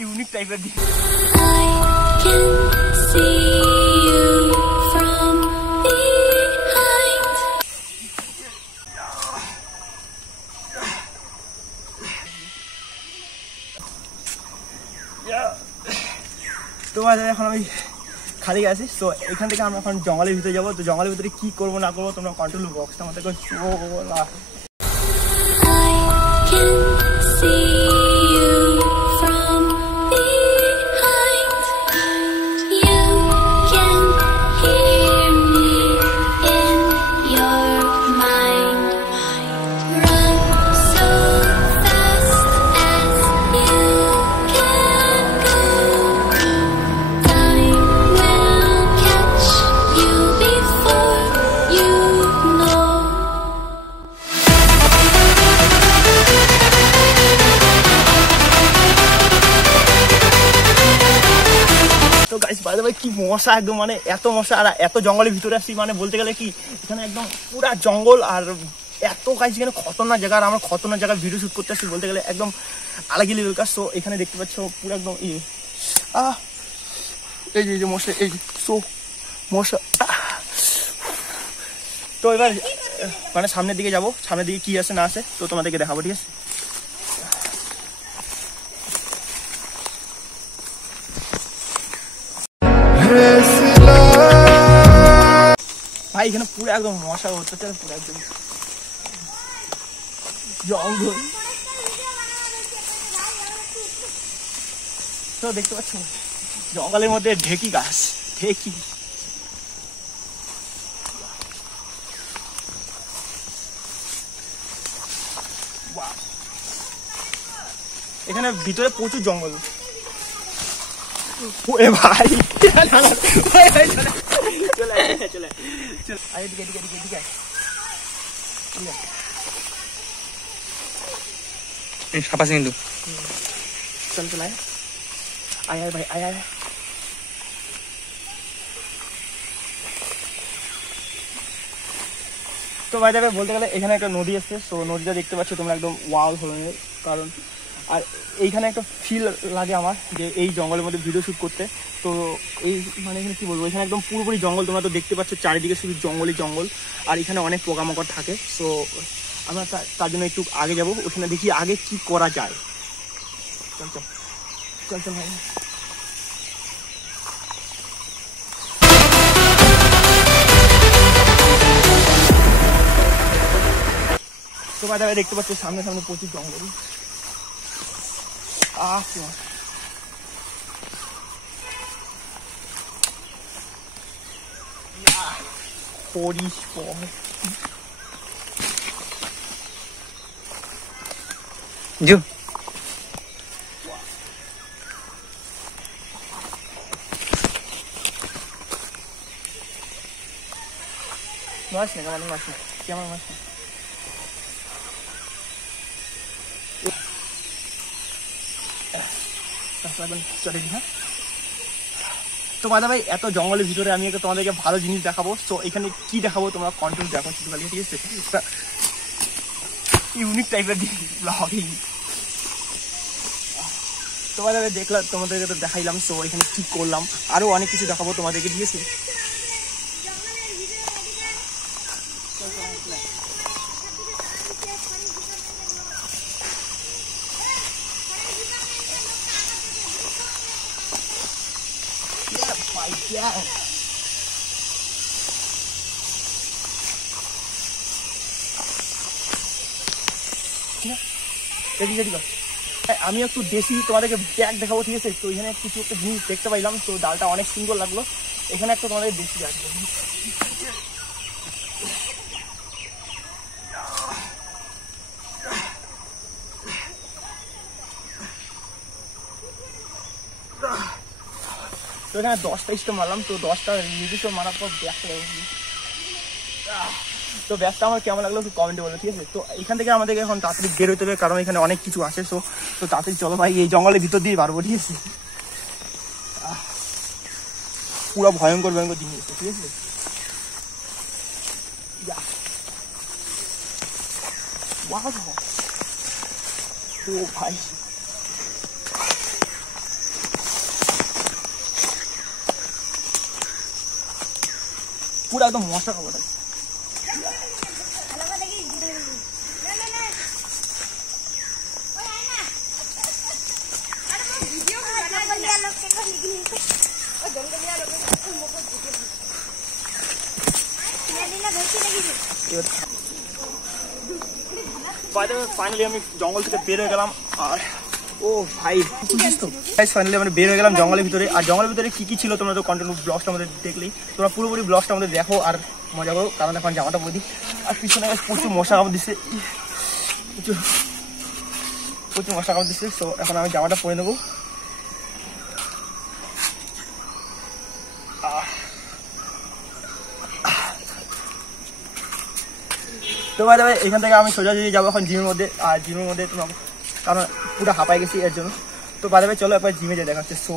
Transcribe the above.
ইউনিক টাইপের দিকে। তোমার এখন আমি খালি আছি। তো এখান থেকে আমরা এখন জঙ্গলের ভিতরে যাবো। তো জঙ্গলের ভিতরে কি করবো না করবো তোমরা কন্ট্রোল বক্সটা আমাদের কি মশা একদম, মানে এত মশা আর এত জঙ্গলের ভিতরে আসছি, মানে বলতে গেলে কি এখানে একদম পুরা জঙ্গল আর এত কাজ এখানে খতরনাক জায়গা। আর আমরা খতরনাক জায়গায় ভিডিও শুট করতে আসছি, বলতে গেলে একদম আলাদা লেভেল কাজ। তো এখানে দেখতে পাচ্ছ পুরো একদম এই যে মশা, এই মশা। তো এবার মানে সামনের দিকে যাবো, সামনের দিকে কি আছে না আছে তো তোমাদেরকে দেখাবো, ঠিক আছে? ভাই এখানে পুরো একদম মশা হচ্ছে, পুরো একদম জঙ্গল। তো দেখতে পাচ্ছ জঙ্গলের মধ্যে ঢেকি গাছ, ঢেকি। এখানে ভিতরে প্রচুর জঙ্গল। ওরে ভাই চলে সাপ আছে কিন্তু। চল আয় ভাই আয়। তো ভাই দেখো বলতে গেলে এখানে একটা নদী আছে। তো নদীটা দেখতে পাচ্ছ তোমরা একদম ওয়াও ধরনের, কারণ আর এইখানে একটা ফিল লাগে আমার যে এই জঙ্গলের মধ্যে ভিডিও শ্যুট করতে। তো এই মানে এখানে কি বলবো, এখানে একদম পুরোপুরি জঙ্গল, তোমরা তো দেখতে পাচ্ছ চারিদিকে শুধু জঙ্গলই জঙ্গল। আর এখানে অনেক পোকামাকড় থাকে। সো আমরা তার জন্য একটু আগে যাবো, ওখানে দেখি আগে কি করা যায়। চল ভাই। তো ভাই দেখতে পাচ্ছ সামনে প্রচুর জঙ্গল। Jo. Mas nih, kamu mas nih, siapa mas? চলে দিই। হ্যাঁ তো দাদা ভাই এত জঙ্গলের ভিতরে আমি তোমাদেরকে ভালো জিনিস দেখাবো। তো এখানে কি দেখাবো তোমরা কন্টেন্ট দেখো শুধু খালি, ঠিক আছে? ইউনিক টাইপের ব্লগিং। তোমাদের দেখলাম, তোমাদেরকে তো দেখাইলাম। সো এখানে কি করলাম আরো অনেক কিছু দেখাবো তোমাদেরকে, ঠিক আছে? আমি একটু দেশি তোমাদেরকে ব্যাগ দেখাবো, ঠিক আছে? তো এখানে কিছু একটা জিনিস দেখতে পাইলাম। তো ডালটা অনেক সুন্দর লাগলো। এখানে একটা তোমাদের দেশি ব্যাগ তো এখানে 10টা স্টোর মারলাম। তো 10টা নিজস্ব মারার পর ব্যাগটা তো ব্যাগটা আমার কেমন লাগলো একটু কমেন্টে বলো, ঠিক আছে? তো এখান থেকে আমাদেরকে এখন তাড়াতাড়ি বের হতে হবে, কারণ এখানে অনেক কিছু আছে। তো তাড়াতাড়ি চলো ভাই, এই জঙ্গলের ভিতর দিয়ে পারবো, ঠিক আছে? পুরো ভয়ঙ্কর জিনিস, ঠিক আছে? তো ভাই পুরো একদম মশা খাবো। ফাইনালি আমি জঙ্গল থেকে বের হয়ে গেলাম। আর ও ভাই ফাইনালি আমরা বের হয়ে গেলাম জঙ্গলের ভিতরে। আর জঙ্গলের ভিতরে কি কি ছিল তোমরা তো কন্টিনিউ ব্লগটা আমাদের দেখলেই, তোমরা পুরোপুরি ব্লগটা আমাদের দেখো আর মজা করো, কারণ এখন জামাটা পরে দিই। আর পিছনে প্রচুর মশা কামড় দিচ্ছে, প্রচুর মশা কামড় দিচ্ছে। তো এখন আমি জামাটা পরে নেবো। তো ভাই এখান থেকে আমি সোজাসুজি যাবো এখন জিমের মধ্যে। আর জিমের মধ্যে তোমার কারণ পুরো হাঁপাই গেছি এর জন্য। তো বাদে চলো একবার জিমে যেয়ে দেখাচ্ছে। সো